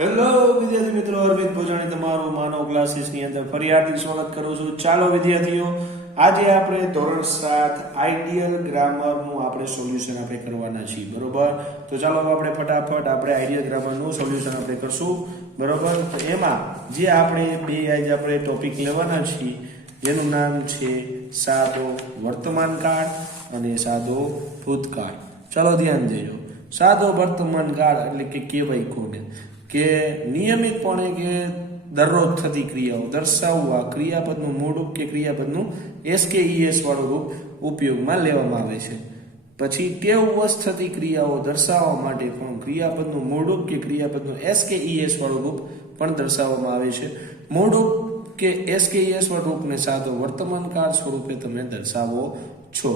Hello વિદ્યાર્થી મિત્રો, અરવિંદ ભોજાણી તમારું માનવ ક્લાસીસની અંદર ફરી હાર્દિક સ્વાગત કરું છું. ચાલો વિદ્યાર્થીઓ, આજે આપણે ધોરણ 7 આઈડિયલ ગ્રામરનું આપણે સોલ્યુશન આપણે કરવાના છીએ, બરોબર? તો ચાલો આપણે ફટાફટ આપણે આઈડિયલ ગ્રામરનું સોલ્યુશન આપણે કરશું, બરોબર? તો એમાં જે આપણે આજે આપણે ટોપિક લેવાના છીએ જેનું નામ છે સાદો વર્તમાન કાળ અને સાદો ભૂતકાળ. ચાલો ધ્યાન દેજો. સાદો વર્તમાન કાળ એટલે કે કહેવાય કોને કે નિયમિતપણે કે દરરોજ થતી ક્રિયાઓ દર્શાવવા ક્રિયાપદનું મૂળ રૂપ કે ક્રિયાપદનું એસ વાળું રૂપ ઉપયોગમાં લેવામાં આવે છે. પછી ટેવવશ થતી ક્રિયાઓ દર્શાવવા માટે પણ ક્રિયાપદનું મૂળ રૂપ કે ક્રિયાપદનું એસ વાળું રૂપ પણ દર્શાવવામાં આવે છે. મૂળ રૂપ કે એસ વાળું રૂપને સાદો વર્તમાન કાળ સ્વરૂપે તમે દર્શાવો છો,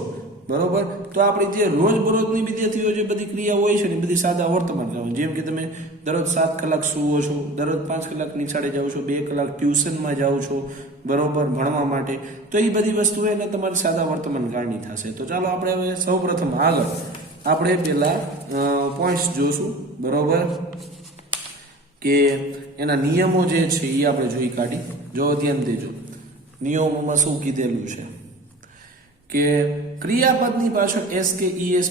બરોબર? તો આપણી જે રોજબરોજની વિદ્યાર્થીઓ જે બધી ક્રિયા હોય છે ને બધી સાદા વર્તમાન કાળ, જેમ કે તમે દરરોજ 7 કલાક સૂવો છો, દરરોજ 5 કલાક નિશાળે જાઓ છો, 2 કલાક ટ્યુશનમાં જાઓ છો, બરોબર, ભણવા માટે, તો એ બધી વસ્તુ એને તમારી સાદા વર્તમાન કાળની થશે. તો ચાલો આપણે હવે સૌપ્રથમ આગળ આપણે પેલા પોઈન્ટ્સ જોશું, બરોબર, કે એના નિયમો જે છે એ આપણે જોઈ કાઢી. જો ધ્યાન દેજો, નિયમોમાં શું કીધેલું છે કે ક્રિયાપદની પાછળ એસ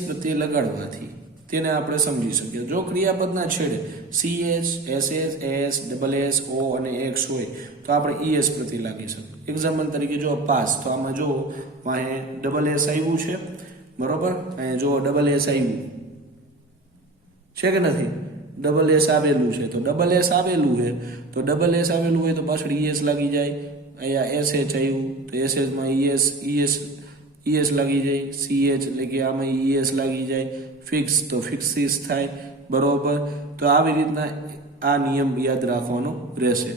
પ્રત્યય લગાડવાથી તેને આપણે સમજી શકીએ. જો ક્રિયાપદના છેડે CH, SH, S, double S, O અને એક્સ હોય તો આપણે ઈએસ પ્રત્યય લાગી શકીએ. એક્ઝામ્પલ તરીકે જો પાસ, તો આમાં જો અહીં ડબલ એસ આવ્યું છે, બરોબર, અહીંયા જો ડબલ એસ આવ્યું છે કે નથી, ડબલ એસ આવેલું છે, તો ડબલ એસ આવેલું છે તો ડબલ એસ આવેલું હોય તો પાછળ ઈએસ લાગી જાય. અહીંયા એસએચ આવ્યું તો એસએચમાં ઈએસ લાગી જાય. સીએચ એટલે કે આમાં ઈએસ લાગી જાય. ફિક્સ તો ફિક્સિસ થાય, બરોબર. તો આવી રીતના આ નિયમ યાદ રાખવાનો રહેશે.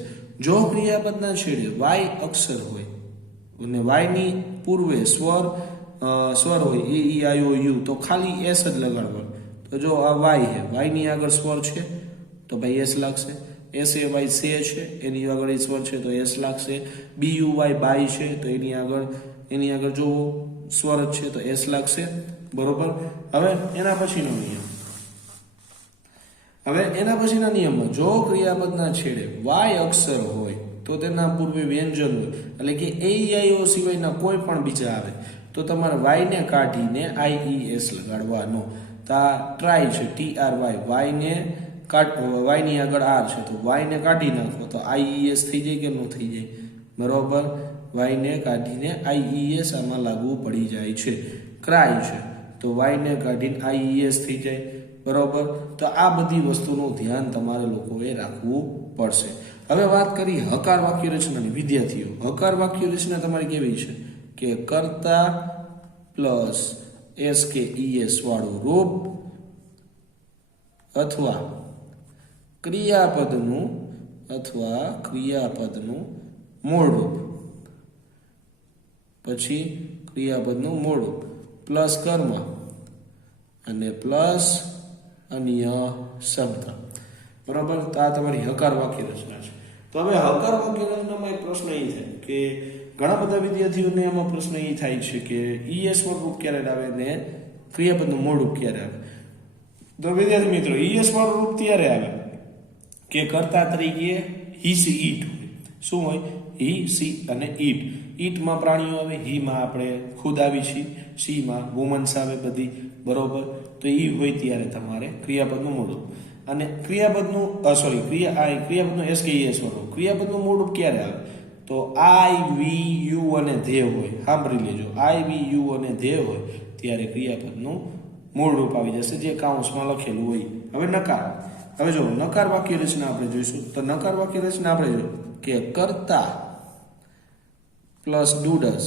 જો ક્રિયાપદના છેડે વાય અક્ષર હોય અને વાયની પૂર્વે સ્વર હોય ઈ આઈ ઓ યુ તો ખાલી એસ જ લગાડવાનો. તો જો આ વાય છે, વાયની આગળ સ્વર છે તો ભાઈ એસ લાગશે. એસ એ વાય સે છે, એની આગળ એ સ્વર છે તો એસ લાગશે. બી યુ વાય બાય છે તો એની આગળ જો સ્વર જ છે તો એસ લાગશે, બરોબર. હવે એના પછીના નિયમમાં જો ક્રિયાપદના છેડે વાય અક્ષર હોય તો તેના પૂર્વે વ્યંજન હોય, એટલે કે એઈઆઈઓ સિવાયના કોઈ પણ બીજા આવે તો તમારે વાયને કાઢીને આઈઈએસ લગાડવાનો. તો આ ટ્રાય છે, TRY, વાયની આગળ આર છે તો વાયને કાઢી નાખો તો આઈઈએસ થઈ જાય કે ન થઈ જાય, બરોબર. વાયને કાઢીને આઈઈએસ આમાં લાગુ પડી જાય છે. ક્રાય છે તો વાયને કાઢીને આઈઈએસ થઈ જાય, બરોબર. તો આ બધી વસ્તુનું ધ્યાન તમારે લોકોએ રાખવું પડશે. હવે વાત કરી હકાર વાક્ય રચનાની. વિદ્યાર્થીઓ, હકાર વાક્ય રચના તમારી કેવી છે કે કર્તા પ્લસ એસ વાળું રૂપ અથવા ક્રિયાપદનું મૂળ રૂપ, પછી ક્રિયાપદનું મૂળ રૂપ પ્લસ કર્મ અને પ્લસ અન્ય શબ્દ, બરાબર. તો આ તમારી હકાર વાક્ય રચના છે. તો હવે હકાર વાક્ય રચનામાં એક પ્રશ્ન એ થાય કે ઘણા બધા વિદ્યાર્થીઓને એમાં પ્રશ્ન એ થાય છે કે ઈએસ વાળું રૂપ ક્યારે આવે ને ક્રિયાપદનું મૂળ રૂપ ક્યારે આવે. તો વિદ્યાર્થી મિત્રો, ઈએસ વાળું રૂપ ત્યારે આવે કે કર્તા તરીકે હી સી ઈટ હોય. શું હોય? હી સી અને ઈટ. ઈટમાં પ્રાણીઓ આવે, હીમાં આપણે ખુદ આવી છીએ, સીમાં વુમન્સ આવે બધી, બરોબર. તો ઈ હોય ત્યારે તમારે ક્રિયાપદનું મૂળ રૂપ અને ક્રિયાપદનું એસ વાળું ક્રિયાપદનું મૂળ રૂપ ક્યારે આવે તો આઈ વી યુ અને ધે હોય. સાંભળી લેજો, આઈ વી યુ અને ધે હોય ત્યારે ક્રિયાપદનું મૂળ રૂપ આવી જશે, જે કાઉન્સમાં લખેલું હોય. હવે નકાર. હવે જો નકાર વાક્ય રચના આપણે જોઈશું. તો નકાર વાક્ય રચના આપણે જો કે કર્તા plus do does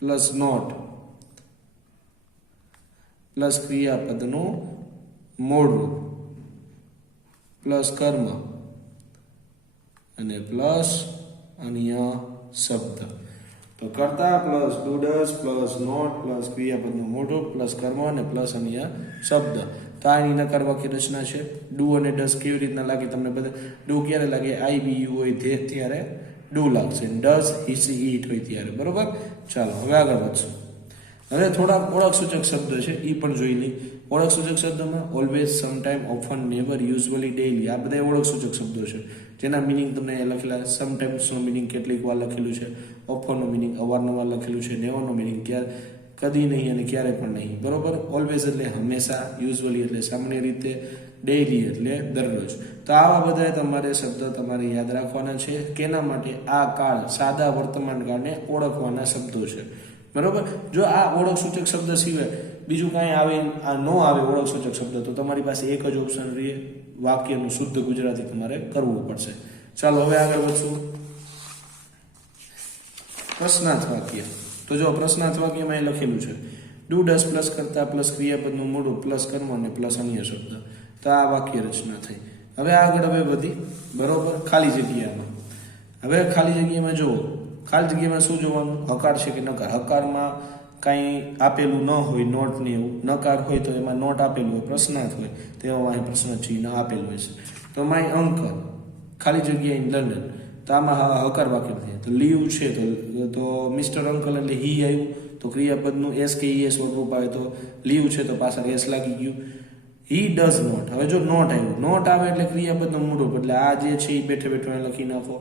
plus not plus ક્રિયાપદનું મૂળ રૂપ પ્લસ કર્મ અને પ્લસ અન્ય શબ્દ. તો કર્તા plus do does plus not plus ક્રિયાપદનું મૂળ રૂપ પ્લસ કર્મ અને પ્લસ અન્ય શબ્દ. તો આની નકાર વાક્ય રચના છે. ડુ અને ડસ કેવી રીતના લાગે તમને બધા? ડુ ક્યારે લાગે? આઈ બી યુ હોય ધે ત્યારે ડુ લાગશે. ડસ હી સી ઈટ હોય ત્યારે, બરોબર. ચાલો હવે આગળ વધશું. હવે થોડા ઓળખ સૂચક શબ્દ છે એ પણ જોઈ લઈ. ઓળખ સૂચક શબ્દમાં always, sometime, often, never, usually, daily આ બધા ઓળખ સૂચક શબ્દો છે જેના મિનિંગ તમને લખેલા. સમટાઈમ્સનો મિનિંગ કેટલીક વાર લખેલું છે, ઓફનનો મિનિંગ અવારનવાર લખેલું છે, નેવરનો મિનિંગ કદી નહીં અને ક્યારે પણ નહીં. બરોબર. ઓલવેઝ એટલે હંમેશા, યુઝ્યુઅલી એટલે સામાન્ય રીતે, ડેઇલી એટલે દરરોજ. તો આવા બધા તમારે શબ્દ તમારે યાદ રાખવાના છે. કેના માટે? આ કાળ, સાદા વર્તમાન કાળને ઓળખવાના શબ્દો છે. બરોબર. જો આ ઓળખ સૂચક શબ્દ સિવાય બીજું કાંઈ આવે ન આવે ઓળખ સૂચક શબ્દ તો તમારી પાસે એક જ ઓપ્શન રહે, વાક્યનું શુદ્ધ ગુજરાતી તમારે કરવું પડશે. ચાલો હવે આગળ વધશું. પ્રશ્નાર્થ વાક્ય. તો જો પ્રશ્નાર્થ વાક્યમાં એ લખેલું છે ડુ ડસ પ્લસ કરતા પ્લસ ક્રિયાપદનું મૂળું પ્લસ કર્મ અને પ્લસ અન્ય શબ્દ. તો આ વાક્ય રચના થઈ. હવે આગળ વધી. બરોબર. ખાલી જગ્યામાં. હવે ખાલી જગ્યામાં જુઓ, ખાલી જગ્યામાં શું જોવાનું? હકાર છે કે નકાર. હકારમાં કાંઈ આપેલું ન હોય, નોટ ને એવું. નકાર હોય તો એમાં નોટ આપેલું હોય, પ્રશ્નાર્થ હોય તો એમાં પ્રશ્ન ચિહ્ન આપેલું હોય છે. તો માય અંકલ ખાલી જગ્યા ઇન લંડન, તો આમાં હકાર વાક્ય થાય. તો લીવ છે તો મિસ્ટર અંકલ એટલે હી આવ્યું, તો ક્રિયાપદનું એસ કે ઈએસ સ્વરૂપ આવે તો લીવ છે તો પાછળ એસ લાગી ગયું. He does not. હવે જો નોટ આવ્યું, નોટ આવે એટલે ક્રિયાપદનું મૂળરૂપ એટલે આ જે છે એ બેઠે બેઠો લખી નાખો.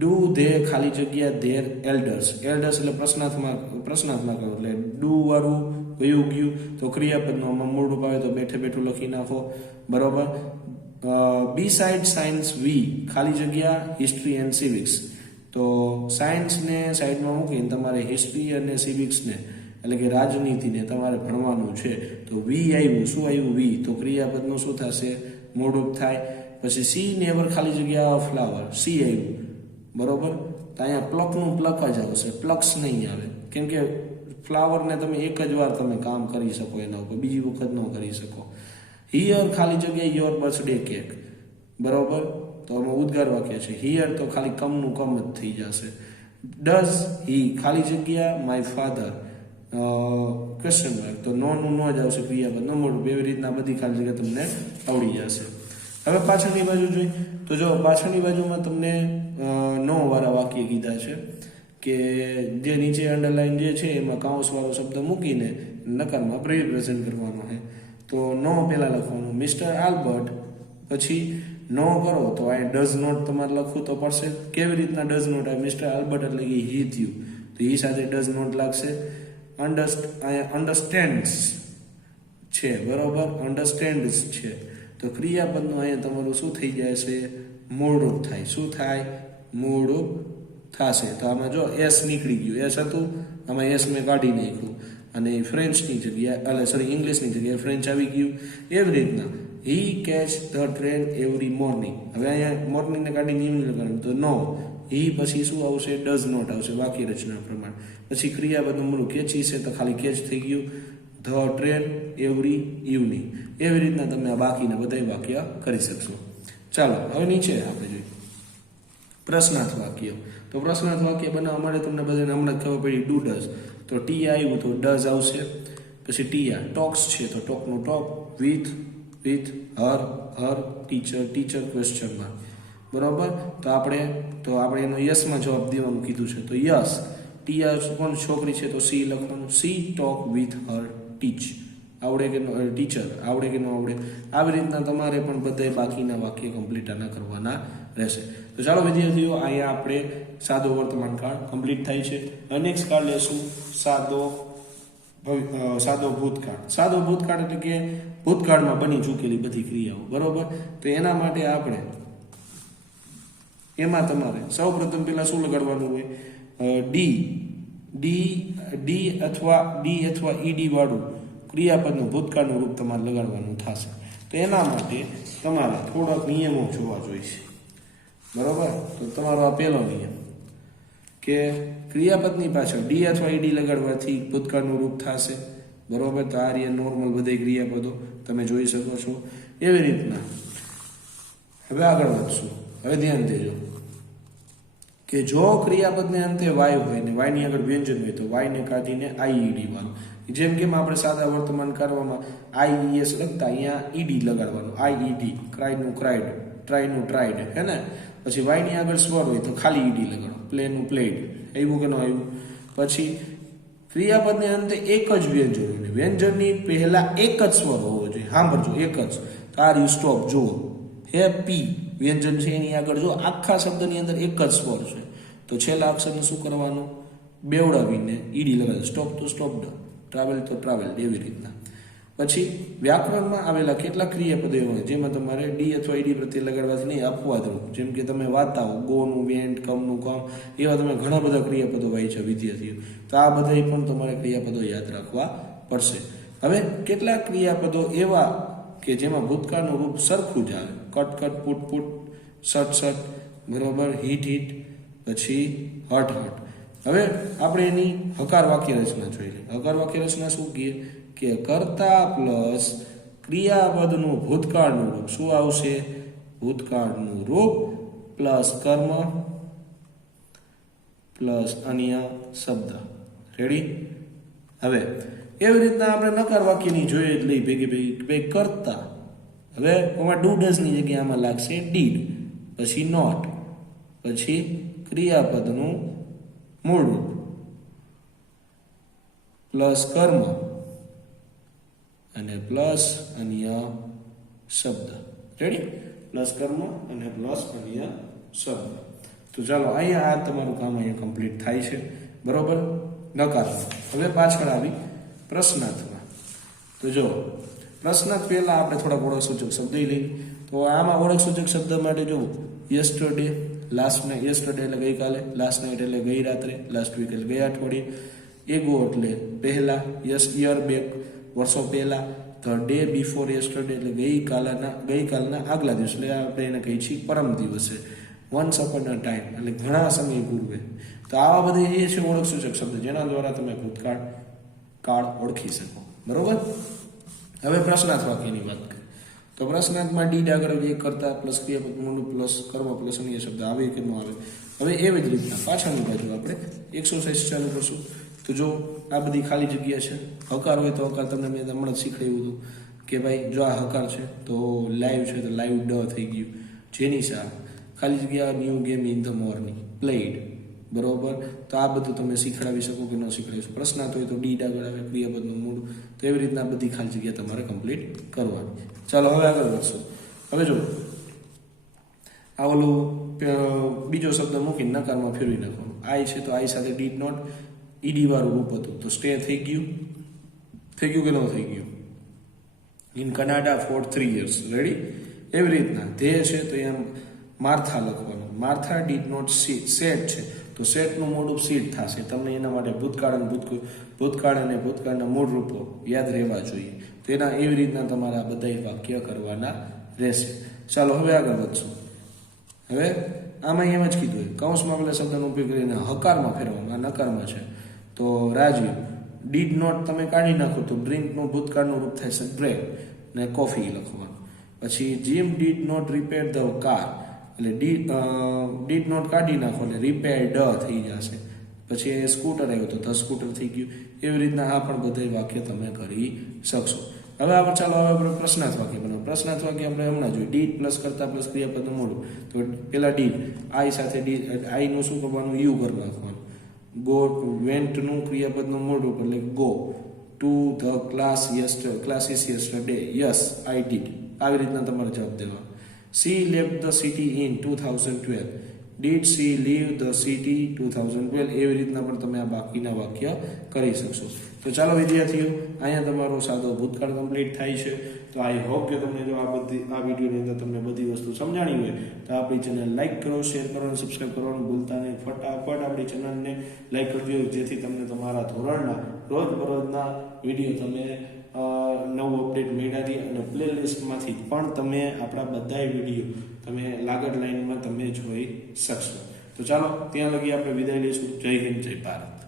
ડુ ધે ખાલી જગ્યા ધેર એલ્ડર્સ. એલ્ડર્સ એટલે પ્રશ્નાર્થમાં કહો એટલે ડુ વાળું વયું ગયું તો ક્રિયાપદનું આમાં મૂળરૂપ આવે તો બેઠે બેઠું લખી નાખો. બરોબર. બી સાઇડ સાયન્સ વી ખાલી જગ્યા હિસ્ટ્રી એન્ડ સિવિક્સ. તો સાયન્સને સાઈડમાં મૂકીને તમારે હિસ્ટ્રી અને સિવિક્સને એટલે કે રાજનીતિને તમારે ભણવાનું છે. તો વી આવ્યું, શું આવ્યું? વી. તો ક્રિયાપદનું શું થશે? મૂળરૂપ થાય. પછી સી નેવર ખાલી જગ્યા ફ્લાવર. સી આવ્યું. બરોબર. તો અહીંયા પ્લકનું પ્લક જ આવશે, પ્લક્સ નહીં આવે. કેમ કે ફ્લાવરને તમે એક જ વાર તમે કામ કરી શકો એના ઉપર, બીજી વખત ન કરી શકો. હિયર ખાલી જગ્યા યોર બર્થડે કેક. બરોબર. તો આમાં ઉદ્ગાર વાક્ય છે. હિયર તો ખાલી કમનું કમ જ થઈ જશે. ડઝ હી ખાલી જગ્યા માય ફાધર ક્વેશ્ચન માર્ક. તો નોનું નો જ આવશે ક્રિયાપદ ન મળવું. એવી રીતના બધી ખાલી જગ્યા તમને આવડી જશે. હવે પાછળની બાજુ જોઈ તો જો પાછળની બાજુમાં તમને નો વાળા વાક્ય કીધા છે કે જે નીચે અંડરલાઈન જે છે એમાં કાઉન્સ વાળો શબ્દ મૂકીને નકારમાં રિપ્રેઝન્ટ કરવાનો છે. તો નો પહેલા લખવાનું મિસ્ટર આલ્બર્ટ, પછી નો કરો તો આ ડઝ નોટ તમારે લખવું તો પડશે. કેવી રીતના ડઝ નોટ આવે? મિસ્ટર આલ્બર્ટ એટલે કે હી થયું તો એ સાથે ડઝ નોટ લાગશે. અન્ડરસ્ટેન્ડ્સ છે. બરોબર. અન્ડરસ્ટેન્ડ્સ છે તો ક્રિયાપદનું અહીંયા તમારું શું થઈ જાય છે? મૂળરૂપ થાય. શું થાય? મૂળરૂપ થશે. તો આમાં જો એસ નીકળી ગયું, એસ હતું આમાં એસ મેં કાઢી નાખ્યું અને ફ્રેન્ચની જગ્યાએ ઇંગ્લિશની જગ્યાએ ફ્રેન્ચ આવી ગયું. એવી રીતના he catch the train every morning. હવે અહીંયા મોર્નિંગને કાઢીને ઇવનિંગ લગાડવાનું તો નો. હી પછી શું આવશે? ડઝ નોટ આવશે વાક્ય રચના પ્રમાણે. પછી ક્રિયાપદનું મૂળ કેચી છે તો ખાલી કેચ થઈ ગયું. The train every evening. એવી રીતના તમે આ બાકીના બધા વાક્ય કરી શકશો. ચાલો હવે નીચે આપણે જોઈએ પ્રશ્નાર્થ વાક્ય. તો પ્રશ્નાર્થ વાક્ય બનાવવા માટે તમને બધાને હમણાં ખબર પડી ડુ ડઝ. તો ટી આવ્યું તો ડઝ આવશે. પછી ટીયા ટોક્સ છે તો ટોકનું talk. With her teacher question mark. બરોબર. તો આપણે એનો યસમાં જવાબ દેવાનું કીધું છે તો યસ. ટીયા કોણ છોકરી છે તો સી લખવાનું. સી ટોક વિથ હર આવડે કે ટીચર આવડે કે ન આવડે. આવી રીતના તમારે પણ બધા બાકીના વાક્ય કમ્પ્લીટ આના કરવાના રહેશે. તો ચાલો વિદ્યાર્થીઓ અહીંયા આપણે સાદો વર્તમાન કાળ કમ્પ્લીટ થાય છે. નેક્સ્ટ કાળ લેશું સાદો ભૂતકાળ. સાદો ભૂતકાળ એટલે કે ભૂતકાળમાં બની ચૂકેલી બધી ક્રિયાઓ. બરોબર. તો એના માટે આપણે એમાં તમારે સૌપ્રથમ પહેલા શું લગાડવાનું હોય? ડી અથવા ઈડી વાળું ક્રિયાપદનું ભૂતકાળનું રૂપ તમારે લગાડવાનું થશે. તો એના માટે તમારે થોડાક નિયમો જોવા જોઈશે. બરોબર. તો તમારો આ પહેલો નિયમ કે ક્રિયાપદની પાછળ ડી અથવા ઈડી લગાડવાથી ભૂતકાળનું રૂપ થશે. બરોબર. તો આ રીતે નોર્મલ બધા ક્રિયાપદો તમે જોઈ શકો છો. એવી રીતના હવે આગળ વધશું. હવે ધ્યાન દેજો કે જો ક્રિયાપદને અંતે વાય હોય ને વાયની આગળ વ્યંજન હોય તો વાયને કાઢીને આઈઈડી વાળું. જેમ કે આપણે સાદા વર્તમાન કરવામાં આઈઈએસ લખતા અહીંયા ઈડી લગાડવાનું. આઈઈડી. ક્રાઇડનું ક્રાઇડ, ટ્રાયનું ટ્રાઇડ, હે ને. પછી વાયની આગળ સ્વર હોય તો ખાલી ઈડી લગાડો. પ્લેનું પ્લેડ. આવ્યું કે ન આવ્યું? પછી ક્રિયાપદને અંતે એક જ વ્યંજન હોય, વ્યંજનની પહેલા એક જ સ્વર હોવો જોઈએ. સાંભળજો, એક જ. આર યુ સ્ટોપ, જુઓ હેપી વ્યંજન છે એની આગળ જો આખા શબ્દની અંદર એક જ સ્વર છે, તો છેલ્લા અક્ષરને શું કરવાનું? બેવડાવીને ઈડી લગાડે. સ્ટોપ તો સ્ટોપ, ટ્રાવેલ તો ટ્રાવેલ, એવી રીતના. પછી વ્યાકરણમાં આવેલા કેટલાક ક્રિયાપદો એવા હોય જેમાં તમારે ડી અથવા ઈડી પ્રત્યે લગાડવાથી નહીં, અપવાદરૂપ, જેમ કે તમે વાંચતા હો ગોનું વેન્ટ, કમનું કમ, એવા તમે ઘણા બધા ક્રિયાપદો વાંચ્યા વિદ્યાર્થીઓ, તો આ બધા પણ તમારે ક્રિયાપદો યાદ રાખવા પડશે. હવે કેટલાક ક્રિયાપદો એવા કે જેમાં ભૂતકાળનું રૂપ સરખું જ આવે, કટ કટ, પુટ પુટ, સટ સટ, બરોબર, હિટ હિટ, પછી હટ હટ. હવે આપણે એની હકાર વાક્ય રચના જોઈ લઈએ. હકાર વાક્ય રચના શું કહીએ કે કર્તા પ્લસ ક્રિયાપદનું ભૂતકાળનું રૂપ શું આવશે? ભૂતકાળનું રૂપ પ્લસ કર્મ પ્લસ અન્ય શબ્દ. રેડી? હવે એવી રીતના આપણે નકાર વાક્યની જોઈએ જ લઈ ભેગી ભેગી કરતા. હવે આમાં ડુ ડઝની જગ્યાએ આમાં લાગશે ડીડ, પછી નોટ, પછી ક્રિયાપદનું મૂળ રૂપ પ્લસ કર્મ અને પ્લસ અન્ય શબ્દ. રેડી? પ્લસ કર્મ અને પ્લસ અન્ય શબ્દ. તો ચાલો અહીંયા આ તમારું કામ અહીંયા કમ્પ્લીટ થાય છે. બરોબર? નકાર. હવે પાછળ આવી પ્રશ્નાર્થમાં. તો જો પ્રશ્નાર્થ પહેલા આપણે થોડાક ઓળખ સૂચક શબ્દ લઈએ. તો આમાં ઓળખ સૂચક શબ્દ માટે જો યસ્ટરડે, લાસ્ટ નાઇટ, યસ્ટરડે એટલે ગઈકાલે, લાસ્ટ નાઇટ એટલે ગઈ રાત્રે, લાસ્ટ વીક એટલે ગયા અઠવાડિયે, એગો એટલે પહેલા, યર બેક વર્ષો પહેલા, ધ ડે બિફોર યસ્ટરડે એટલે ગઈકાલના આગલા દિવસ, એટલે આપણે એને કહીએ છીએ પરમ દિવસે, વન્સ અપોન અ ટાઈમ એટલે ઘણા સમય પૂર્વે. તો આવા બધા એ છે ઓળખ સૂચક શબ્દ જેના દ્વારા તમે ભૂતકાળ કાળ ઓળખી શકો. બરોબર? હવે પ્રશ્નાર્થ વાક્યની વાત કરીએ. તો પ્રશ્નાર્થમાં ડીડ આગળ એક કરતા પ્લસ ક્રિયાપદ મૂળ પ્લસ કર્મ પ્લસ અન્ય શબ્દ આવે કે ન આવે. હવે એવી જ રીતના પાછળની બાજુ આપણે એક્સરસાઇઝ ચાલુ કરશું. તો જો આ બધી ખાલી જગ્યા છે, હકાર હોય તો હકાર તમને મેં હમણાં જ શીખવાડ્યું હતું કે ભાઈ જો આ હકાર છે તો લાઈવ છે તો લાઈવ ડ થઈ ગયું. જેની સા ખાલી જગ્યા new game in the morning played. બરોબર? તો આ બધું તમે શીખડાવી શકો કે ન શીખડાવી શકો. પ્રશ્નાર્થ હોય તો ડીડ આગળ આવે, ક્રિયાપદનું મૂળ. તો એવી રીતના બધી ખાલી જગ્યા તમારે કમ્પ્લીટ કરવાની. ચાલો હવે આગળ વધશું. હવે જો આ ઓલું બીજો શબ્દ મૂકીને નકારમાં ફેરવી નાખવાનું. આઈ છે તો આઈ સાથે ડીડ નોટ, ઈડી વાળું રૂપ હતું તો સ્ટે થઈ ગયું કે ન થઈ ગયું? In Canada for 3 years. Ready? એવી રીતના ધ્યેય છે તો એમ માર્થા લખવાનું. માર્થા ડીડ નોટ સેટ છે તો સેટનું મૂળ રૂપ સીટ થશે. તમને એના માટે ભૂતકાળ અને ભૂતકાળના મૂળ રૂપો યાદ રહેવા જોઈએ. તો એના એવી રીતના તમારે આ બધા વાક્ય કરવાના રહેશે. ચાલો હવે આગળ વધશું. હવે આમાં એમ જ કીધું હોય કૌંસમાં પેલા શબ્દનો ઉપયોગ કરીને હકારમાં ફેરવવાનું. આ નકારમાં છે તો રાજુ. ડીડ નોટ તમે કાઢી નાખો તો ડ્રિંકનું ભૂતકાળનું રૂપ થાય છે ડ્રેક, ને કોફી લખવાનું. પછી Jim did not repair the car એટલે ડીડ નોટ કાઢી નાખો એટલે રિપેર્ડ થઈ જશે. પછી સ્કૂટર આવ્યું તો ધ સ્કૂટર થઈ ગયું. એવી રીતના આ પણ બધા વાક્ય તમે કરી શકશો. હવે આપણે ચાલો હવે આપણે પ્રશ્નાર્થ વાક્ય બનાવો. પ્રશ્નાર્થ વાક્ય આપણે હમણાં જોઈએ ડીડ પ્લસ કરતા પ્લસ ક્રિયાપદનું મૂળ. તો પેલા ડીડ આઈ સાથે ડીડ આઈનું શું કરવાનું? યુ કરી નાખવાનું. ગો વેન્ટનું ક્રિયાપદનું મૂળ રૂપ એટલે go. To the classes yesterday, yes I did. આવી રીતના તમારે જવાબ દેવાનો. She left the city in 2012. Did she leave the city 2012? એવી રીતના પણ તમે આ બાકીના વાક્ય કરી શકશો. તો ચાલો વિદ્યાર્થીઓ, અહીંયા તમારો સાદો ભૂતકાળ કમ્પ્લીટ થાય છે. તો આઈ હોપ કે તમને જો આ વિડીયોની અંદર તમને બધી વસ્તુ સમજાણી હોય તો આપણી ચેનલ લાઈક કરો, શેર કરો અને સબસ્ક્રાઈબ કરવાનું ભૂલતા નહીં. ફટાફટ આપણી ચેનલને લાઈક કરજો જેથી તમને તમારા ધોરણના રોજબરોજના વિડીયો તમે નવું અપડેટ મેળવી અને પ્લેલિસ્ટમાંથી પણ તમે આપણા બધા વિડીયો તમે લાગત લાઈનમાં તમે જોઈ શકશો. તો ચાલો ત્યાં લગી આપણે વિદાય લઈશું. જય હિન્દ, જય ભારત.